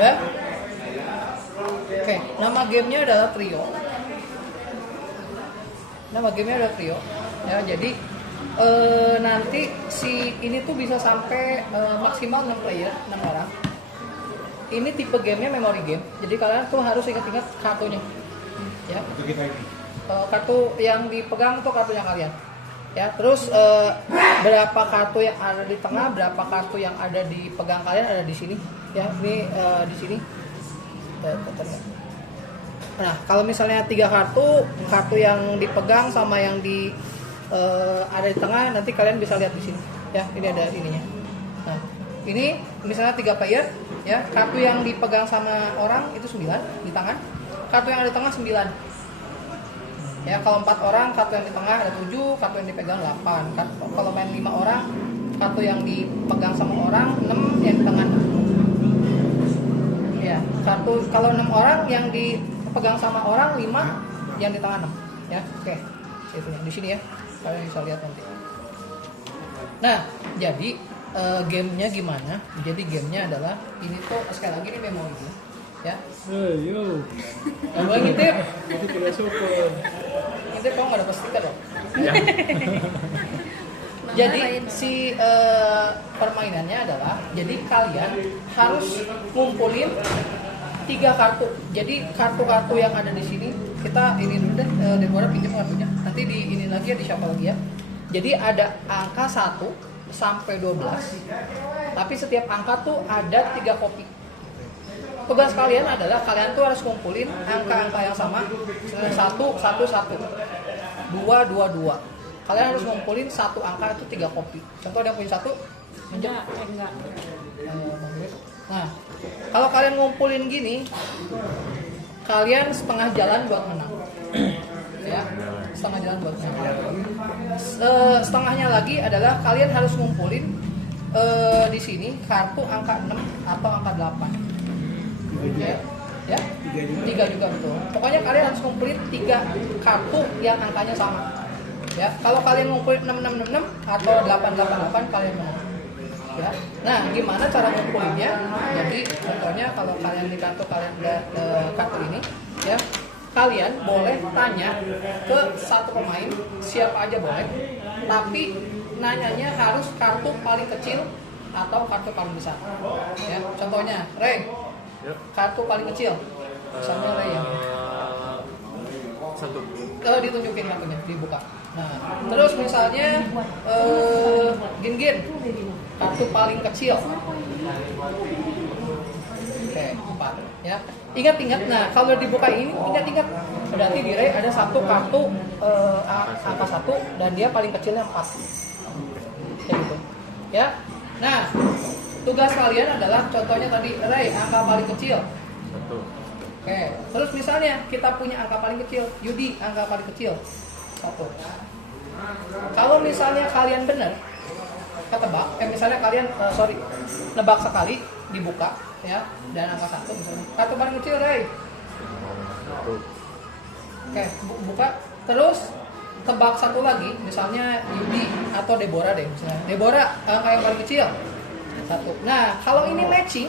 Udah? Oke, nama gamenya adalah Trio. Nama gamenya adalah Trio. Ya, jadi nanti si ini tuh bisa sampai maksimal 6 player, 6 orang. Ini tipe gamenya memory game. Jadi kalian tuh harus ingat-ingat kartunya. Ya. Untuk kita ini. Kartu yang dipegang tuh kartunya kalian. Ya, terus berapa kartu yang ada di tengah, berapa kartu yang ada di pegang kalian ada di sini. Ya, ini di sini. Nah, kalau misalnya 3 kartu, kartu yang dipegang sama yang di ada di tengah, nanti kalian bisa lihat di sini. Ya, ini ada ininya. Nah, ini misalnya 3 player, ya, kartu yang dipegang sama orang itu 9 di tangan, kartu yang ada di tengah 9. Ya, kalau 4 orang, kartu yang di tengah ada 7, kartu yang dipegang 8. Kalau main 5 orang, kartu yang dipegang sama orang 6, yang di tengah 6. Ya, kartu kalau 6 orang yang dipegang sama orang 5, yang di tengah 6. Ya, oke. Itu yang di sini ya. Kalian bisa lihat nanti. Nah, jadi gamenya gimana? Jadi gamenya adalah ini tuh sekali lagi ini memori game, ya. Yo. Yang boleh ngintip? Nanti tidak super. Ngintip kok nggak dapat stiker loh. Ya. Jadi si permainannya adalah, jadi kalian harus ngumpulin 3 kartu. Jadi kartu-kartu yang ada di sini kita ini dulu deh, Deborah pinjam kartunya. Nanti di ini lagi ya, di siapa lagi ya. Jadi ada angka 1 sampai 12. Tapi setiap angka tuh ada 3 kopi. Tugas kalian adalah kalian tuh harus kumpulin angka-angka yang sama. Misalnya 1 1 1, 2 2 2. Kalian harus ngumpulin 1 angka itu 3 kopi. Contoh ada yang punya 1, minjem. Enggak. Nah, kalau kalian ngumpulin gini, kalian setengah jalan buat menang. Ya, setengah jalan buat menang. Setengahnya lagi adalah kalian harus ngumpulin di sini kartu angka 6 atau angka 8. Ya, 3 juga betul. Pokoknya kalian harus ngumpulin 3 kartu yang angkanya sama. Ya, kalau kalian ngumpulin 6666 atau 888 kalian menang. Ya. Nah, gimana cara ngumpulinnya? Jadi contohnya kalau kalian di kartu kalian ada kartu ini, ya, kalian boleh tanya ke satu pemain, siapa aja boleh, tapi nanyanya harus kartu paling kecil atau kartu paling besar. Ya, contohnya, Ray, kartu paling kecil, misalnya Ray ya. 1. Ditunjukin kartunya, dibuka. Nah, terus misalnya Gin, kartu paling kecil. Oke, 4 ya. Ingat-ingat, nah kalau dibuka ini ingat-ingat berarti di Ray ada 1 kartu angka 1 dan dia paling kecilnya 4. Kayak gitu. Ya. Nah, tugas kalian adalah contohnya tadi Ray angka paling kecil. 1. Oke, terus misalnya kita punya angka paling kecil, Yudi angka paling kecil 1. Kalau misalnya kalian benar ketebak, misalnya kalian nebak sekali dibuka ya, dan angka 1 misalnya, kartu paling kecil Ray. Oke, buka, terus tebak satu lagi, misalnya Yudi atau Deborah deh, misalnya Deborah angka yang paling kecil 1. Nah, kalau ini matching,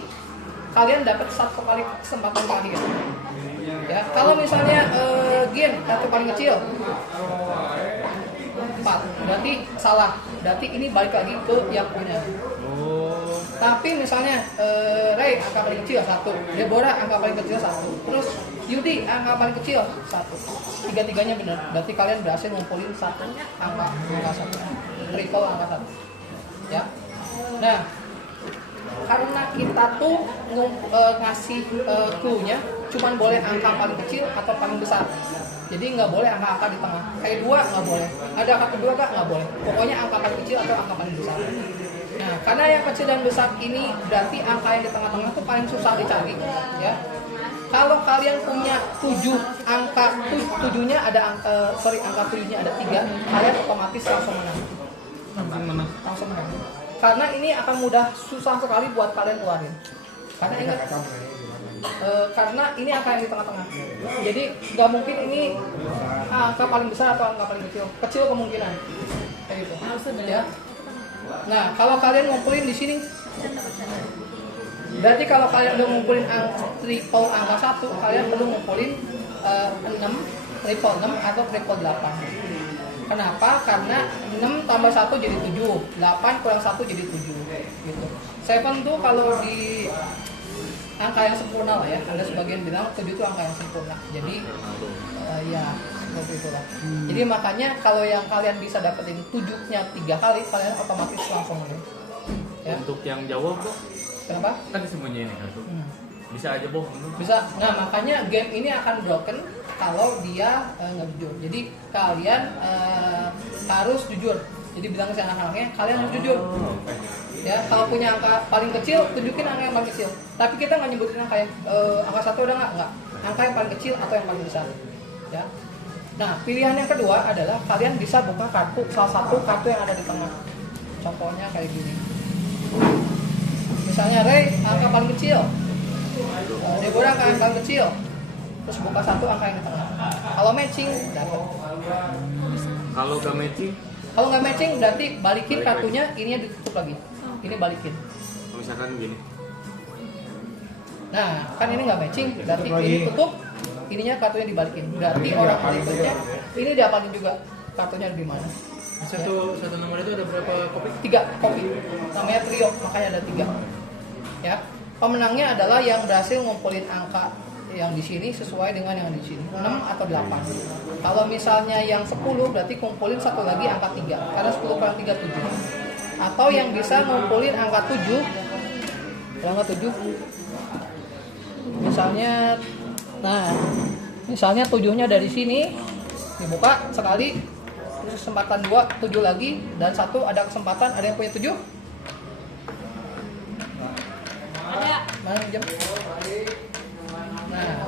kalian dapat 1 kali kesempatan terakhir. Ya, kalau misalnya Gin kartu paling kecil 4, berarti salah. Berarti ini balik lagi ke yang punya. Tapi misalnya Ray angka paling kecil 1, Deborah angka paling kecil 1, terus Yudi angka paling kecil 1. Tiga-tiganya benar. Berarti kalian berhasil ngumpulin 1 angka 1. Triple angka 1. Ya. Nah, karena kita tuh ngasih clue-nya cuman boleh angka paling kecil atau paling besar. Jadi nggak boleh angka-angka di tengah. Kayak 2 nggak boleh. Ada angka kedua nggak boleh. Pokoknya angka paling kecil atau angka paling besar. Nah, karena yang kecil dan besar ini berarti angka yang di tengah-tengah tuh paling susah dicari, ya. Kalau kalian punya 7 angka 7-nya ada angka 7-nya ada 3, kalian otomatis langsung menang. Langsung menang. Karena ini akan mudah, susah sekali buat kalian keluarin. Karena ingat, karena ini angka yang di tengah-tengah. Jadi nggak mungkin ini angka paling besar atau angka paling kecil. Kecil kemungkinan. Kayak gitu. Ya. Nah, kalau kalian ngumpulin di sini, Berarti kalau kalian udah ngumpulin triple angka 1, kalian perlu ngumpulin 6, triple 6 atau triple 8. Kenapa? Karena 6 tambah 1 jadi 7, 8 kurang 1 jadi 7 gitu. 7 tuh kalau di angka yang sempurna lah ya. Ada sebagian bilang 7 itu angka yang sempurna. Jadi ya seperti itulah. Jadi makanya kalau yang kalian bisa dapetin 7-nya 3 kali, kalian otomatis langsung ya. Untuk yang jawab kok Kenapa? kan semuanya ini kan tuh. Bisa aja bohong. Bisa. Nah makanya game ini akan broken kalau dia nggak jujur. Jadi kalian harus jujur. Jadi bilang ke anak-anaknya kalian harus jujur. Ya kalau punya angka paling kecil tunjukin angka yang paling kecil. Tapi kita nggak nyebutin angka yang angka 1 udah nggak. Angka yang paling kecil atau yang paling besar. Ya. Nah pilihan yang kedua adalah kalian bisa buka kartu salah satu kartu yang ada di tengah. Contohnya kayak gini. Misalnya Ray angka paling kecil. Deborah angka yang paling kecil, terus buka satu angka yang di tengah. Kalau matching dapat. Kalau gak matching, Kalau nggak matching berarti balikin kartunya, ininya ditutup lagi. Ini balikin. misalkan gini. Nah kan ini nggak matching, berarti ini tutup, ininya kartunya dibalikin. Berarti orang berikutnya ini diapalin juga kartunya di mana. Satu nomor itu ada berapa kopi? 3 kopi. Namanya trio, makanya ada 3. Ya. Pemenangnya adalah yang berhasil ngumpulin angka yang di sini sesuai dengan yang di sini 6 atau 8. Kalau misalnya yang 10 berarti kumpulin satu lagi angka 3 karena 10 kurang 3 7. Atau yang bisa ngumpulin angka 7. Angka 7. Misalnya 7-nya dari sini dibuka sekali, terus kesempatan 2 7 lagi dan 1 ada kesempatan ada yang punya 7. Ada. Mana jam? Nah,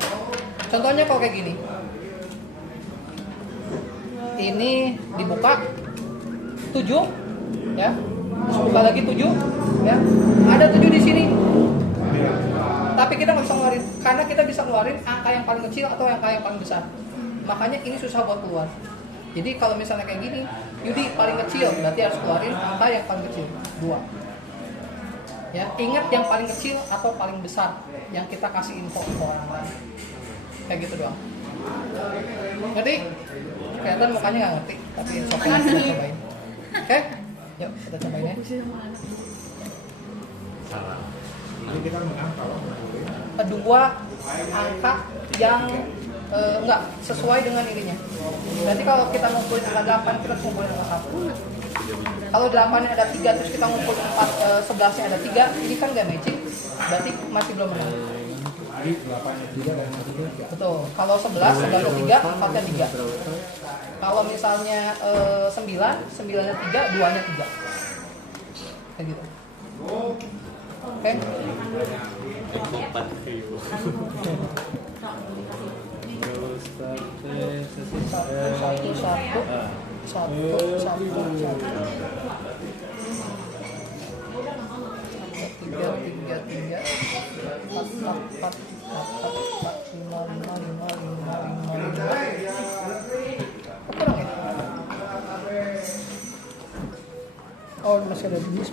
contohnya kalau kayak gini. Ini dibuka 7 ya. Terus buka lagi 7 ya. Ada 7 di sini. Tapi kita nggak bisa ngeluarin karena kita bisa ngeluarin angka yang paling kecil atau angka yang paling besar. Makanya ini susah buat keluar. Jadi kalau misalnya kayak gini, Yudi paling kecil berarti harus keluarin angka yang paling kecil 2. Ya, ingat yang paling kecil atau paling besar yang kita kasih info ke orang lain. Kayak gitu doang. Ngerti? Kelihatan mukanya nggak ngerti, tapi insya Allah kita cobain. Oke? Yuk kita cobain ya. Salah. Dua angka yang enggak sesuai dengan ininya. Berarti kalau kita ngumpulin angka 8, kita harus ngumpulin angka 1. Kalau 8-nya ada 3, terus kita ngumpulin 4, 11-nya ada 3, ini kan nggak matching, berarti masih belum menang. Betul. Kalau 11, 11-nya 3, 4-nya 3. Kalau misalnya 9, 9-nya 3, 2-nya 3. Kayak gitu. Oke? Empat view. Satu. 3, 4, 4, 4, 4, 5, 5, 5, 5, 5. Kurang ya? Oh, masih ada jenis.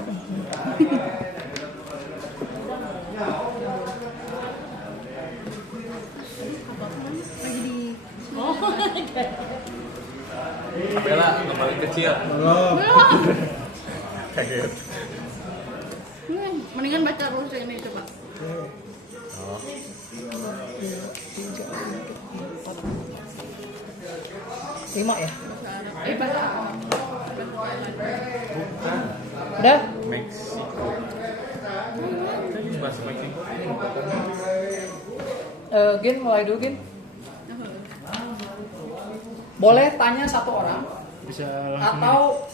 Lagi di. Oh. Bella yang paling kecil. Belum. Kaget. Mendingan baca rules ini coba. Oh. 5 ya? Baca. Udah? Meksiko. Tadi bahasa Meksiko. Gin, mulai dulu Gin. Boleh tanya satu orang Bisa atau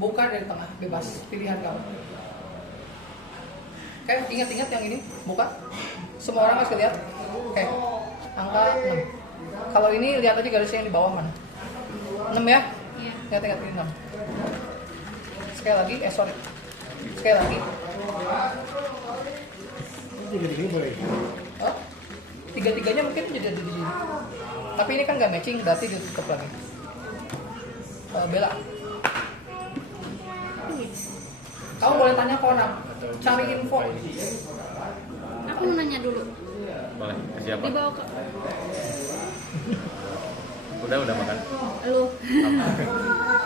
buka dari tengah, bebas pilihan kamu. Oke, ingat-ingat yang ini, buka. Semua orang harus lihat. Oke, angka 6. Kalau ini lihat aja garisnya yang di bawah mana. 6 ya? Iya. Lihat-lihat ini 6. Sekali lagi, sorry. Sekali lagi. Oh, tiga-tiganya mungkin jadi ada di sini. Tapi ini kan nggak matching, berarti ditutup lagi. Bella, kamu boleh tanya ke orang. cari info. Aku mau nanya dulu. Boleh, ke siapa? Dibawa ke Udah makan. lu.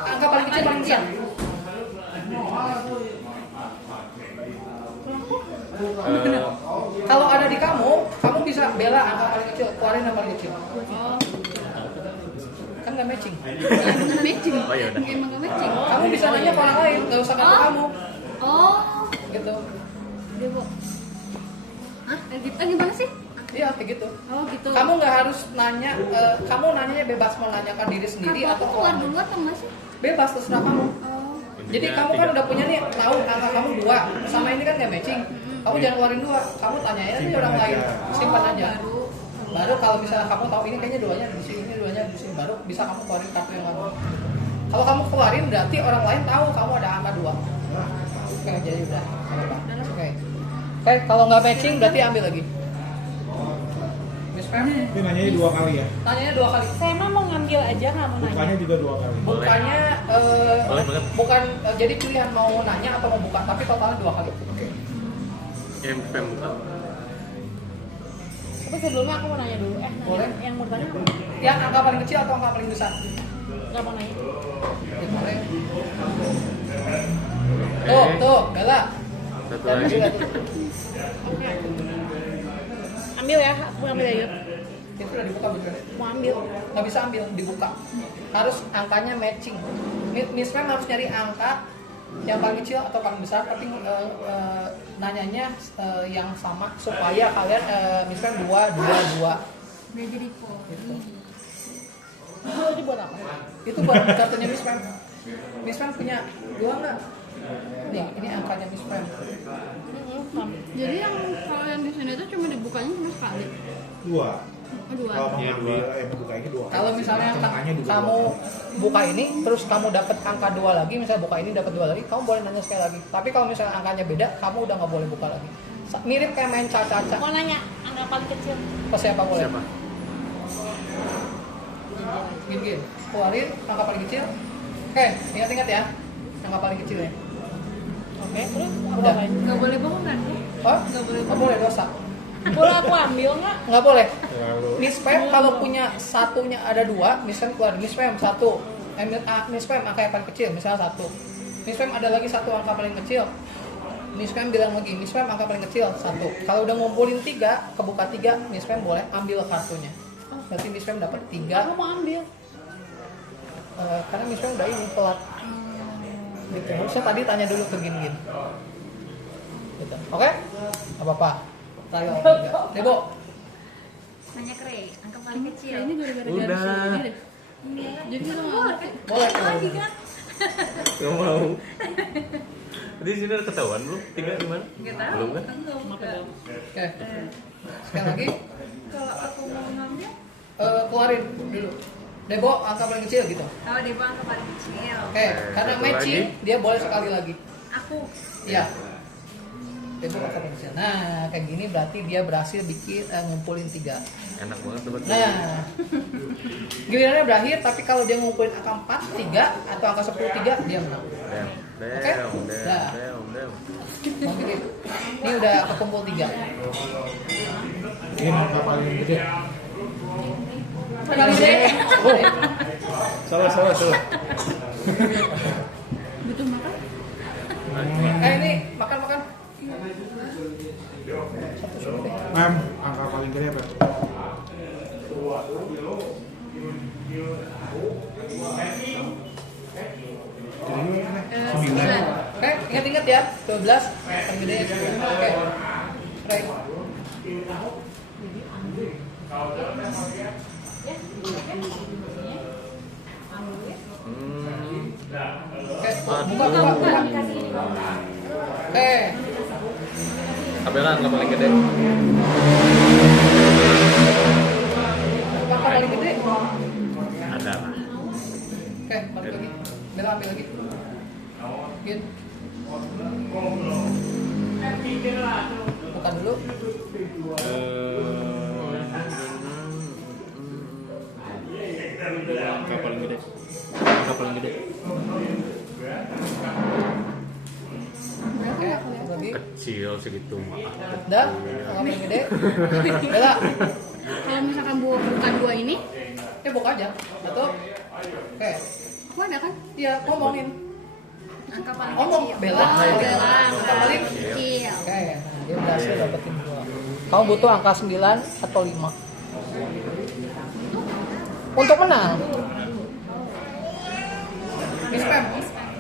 Angka paling kecil paling besar. Kalau ada di kamu bisa bela angka paling kecil, keluarin yang paling kecil. Oh, Kan nggak matching. nggak matching. Oh, ya udah. Emang nggak matching. Kamu bisa nanya ke orang lain, nggak usah ke kamu. Oh, Gitu. Dewo. Hah? Gitu? Gimana sih? Iya, kayak gitu. Oh, gitu. Kamu nggak harus nanya, kamu nanyanya bebas menanyakan diri sendiri Kartu atau aku ke keluar orang. dulu atau enggak sih? Bebas terserah kamu. Oh. Jadi kamu kan udah punya nih, tahu angka kamu 2, sama ini kan nggak matching. Kamu jangan keluarin 2, kamu tanyain aja orang lain, simpan aja. Baru kalau misalnya kamu tahu ini kayaknya 2-nya di sini, ini 2-nya di sini, baru bisa kamu keluarin kartu yang kamu. Kalau kamu keluarin berarti orang lain tahu kamu ada angka 2. Oke, jadi udah. Oke. Oke, kalau nggak matching berarti ambil lagi. Miss Pam, Tapi nanyanya 2 kali ya. tanyanya 2 kali. Saya mah mau ngambil aja nggak mau nanya. Bukanya juga 2 kali. Bukannya Boleh banget. bukan jadi pilihan mau nanya atau mau buka, tapi totalnya 2 kali. Oke. Yang pem bukan. Tapi sebelumnya aku mau nanya dulu. Boleh. Yang mau tanya apa? Yang angka paling kecil atau angka paling besar? Nggak mau nanya. Ya, boleh. Tuh, Bella. Satu Dan lagi. juga tuh. Oke. Ambil ya, aku ambil aja. Itu udah dibuka betul. Mau ambil. Nggak bisa ambil, dibuka. Harus angkanya matching. Miss Pam harus nyari angka yang paling kecil atau paling besar, tapi nanyanya yang sama supaya kalian Miss Pam 2. Biar jadi po. Gitu. Itu tadi buat apa? Itu buat kartunya Miss Pam. Miss Pam punya 2 nggak? Nih, ini angkanya Miss Pam. Jadi yang kalau yang di sini itu cuma dibukanya cuma sekali. 2. Oh, 2. Kalau mau ngambil buka ini 2 kali. Kalau misalnya Tengahnya juga kamu 2 kali. buka ini, terus kamu dapat angka 2 lagi, misalnya buka ini dapat 2 lagi, kamu boleh nanya sekali lagi. Tapi kalau misalnya angkanya beda, kamu udah nggak boleh buka lagi. Mirip kayak main caca-caca. Mau nanya angka paling kecil. Ke siapa boleh? Siapa? Gini, keluarin angka paling kecil. Oke, ingat-ingat ya, angka paling kecil ya. Oke, terus apa Udah. lagi? Nggak boleh bohong kan? Oh, Nggak boleh. nggak boleh dosa. Boleh aku ambil nggak? Nggak boleh. Lalu Miss Pam kalau punya satunya ada 2, Miss Pam keluar Miss Pam 1. Miss Pam angka yang paling kecil, misalnya 1. Miss Pam ada lagi 1 angka paling kecil. Miss Pam bilang lagi, Miss Pam angka paling kecil 1. Kalau udah ngumpulin 3, kebuka 3, Miss Pam boleh ambil kartunya. Berarti Miss Pam dapat 3. Aku mau ambil. Karena Miss Pam udah ini telat. Gitu. Harusnya tadi tanya dulu ke gin-gin. Gitu. Oke? Gak apa-apa. Tayo. Debo. Nanya ke Ray, angka paling kecil. Ini gara-gara Udah. garis ini deh. Jadi lo nggak ngerti. Boleh. Lagi kan? Gak mau. Di sini ada ketahuan belum? 3 gimana? Gak tahu. Belum kan? Enggak. Oke. Sekali lagi. Kalau aku mau ngambil, Keluarin dulu. Debo angka paling kecil gitu. kalau dia angka paling kecil. Oke, karena satu matching lagi. dia boleh sekali lagi. Aku Iya. Debo angka paling kecil. Nah, kayak gini berarti dia berhasil bikin ngumpulin 3. Enak banget dapat. Nah, gilirannya berakhir, tapi kalau dia ngumpulin angka 4, 3 atau angka 10, 3, dia menang. Oke? Dah. Mungkin ini udah kekumpul 3. ini angka paling gede. Paling gede. Salah. Butuh makan? Ini makan. Pam, angka paling gede apa? Sembilan. Oke, ingat-ingat ya, 12 paling gede 10. Oke. Right. Oke, buka. Oke. Abela angka paling gede. Angka paling gede. Ada lah. Oke, balik lagi. Bella ambil lagi. Gin. Buka dulu. Angka paling gede. Angka paling gede. Oke, lagi. kecil segitu mah. Dah, angka paling gede. Bella, Kalau misalkan bukan dua ini, ya buka aja. Atau, oke, aku ada kan? iya ngomongin. Angka paling Ngomong, kecil. Bella. Bella. Angka paling Kecil. Oke, nah, dia berhasil dapetin 2. Kamu butuh angka 9 atau 5 untuk menang. Miss Pam,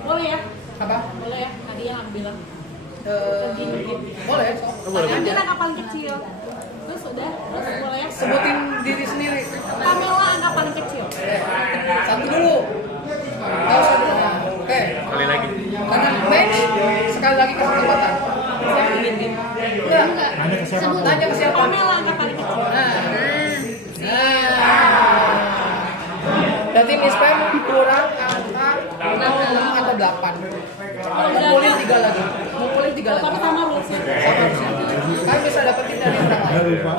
Boleh ya? apa? Boleh ya? Hadiah ambil. Boleh, so. Boleh. Tanya Ambil aja. angka paling kecil. Terus udah, terus boleh ya? Sebutin diri sendiri. Pamela angka paling kecil. Satu dulu. Tahu satu. Nah, oke. Kali lagi. Karena match sekali lagi kesempatan. Enggak. Nanya ke siapa? Tanya ke siapa? Pamela angka paling kecil. Berarti Miss Pam kurang angka 6 atau 8. Ngumpulin 3 lagi. Ngumpulin 3 lagi. Tapi sama rulesnya. Kalian bisa dapetin dari orang Ya lain. lupa.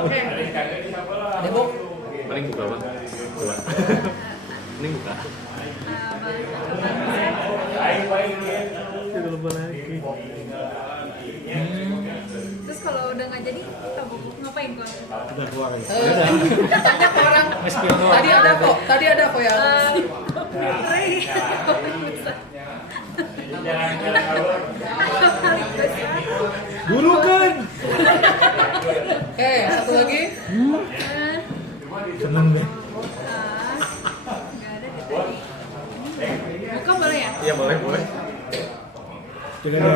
Debo, Paling buka bang. Coba. Ini buka. Itu lupa lagi. Terus kalau udah nggak jadi, kamu ngapain gua? Udah keluar ya. tanya ke orang. Tadi ada kok ya. Ray, paling besar. Angka paling besar. Dulu kan. Oke, satu lagi. Seneng deh. Nggak ada deh tadi. Buka boleh ya? Iya boleh boleh. Jaga deh.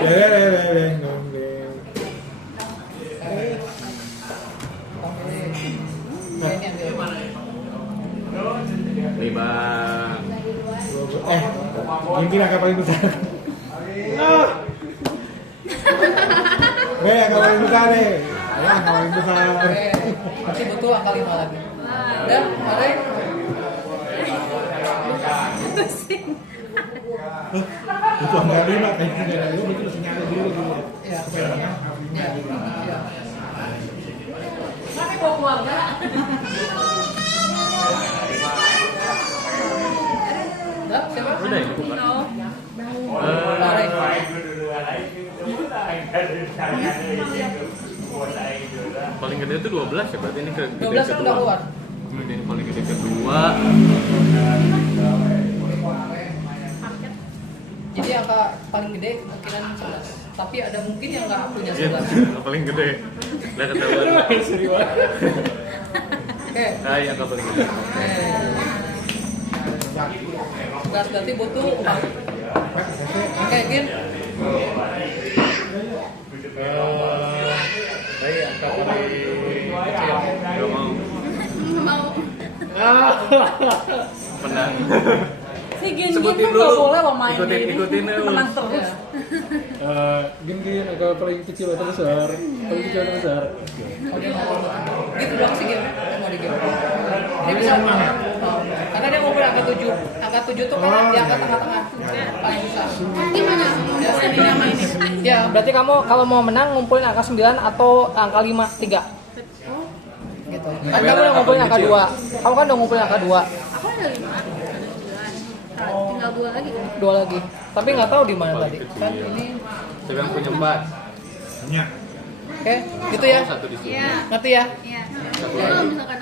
Jaga deh. Ini ambil. Nih bang. Mungkin angka paling besar. Angka paling besar deh. Ayo angka paling besar. Oke, masih butuh angka 5 lagi. Udah, mari. Itu angka 5 kayak gini. Lu betul harus nyari dulu gitu. Ya. Ya. Tapi bawa keluarga. Udah, siapa? Udah ini buka. Mari. Paling gede itu 12 ya berarti ini ke 12 kan udah keluar. Kemudian ini paling gede kedua. Jadi angka paling gede kemungkinan 11. Tapi ada mungkin yang nggak punya Iya, 11. paling gede. Udah ketahuan. Oke. Yang paling gede. 11 berarti butuh 4. Oke, Gin. Saya angka paling kecil. Gak mau. Mau. Menang. Si Gin Sebutin kan dulu. nggak boleh loh main Ikutin ini. ikutin dulu. Menang terus. Gin agak paling kecil atau besar? Paling kecil atau besar? Gitu doang sih game. Mau di game. Dia bisa oh, karena dia ngumpul angka 7. Angka 7 tuh kan di angka tengah-tengah. Paling besar. Gimana? Yang mainin. Ya, berarti kamu kalau mau menang ngumpulin angka 9 atau angka 5, 3. Gitu. Kan kamu udah ngumpulin angka 2. Kamu kan udah ngumpulin angka 2. Aku ada 5, ada 9. Tinggal 2 lagi kan? 2 lagi. Tapi nggak tahu di mana tadi. Kan ini Saya bilang punya 4. Tanya. oke, gitu ya. Satu di sini. Iya. Ngerti ya? Iya. Satu Kalau lagi. misalkan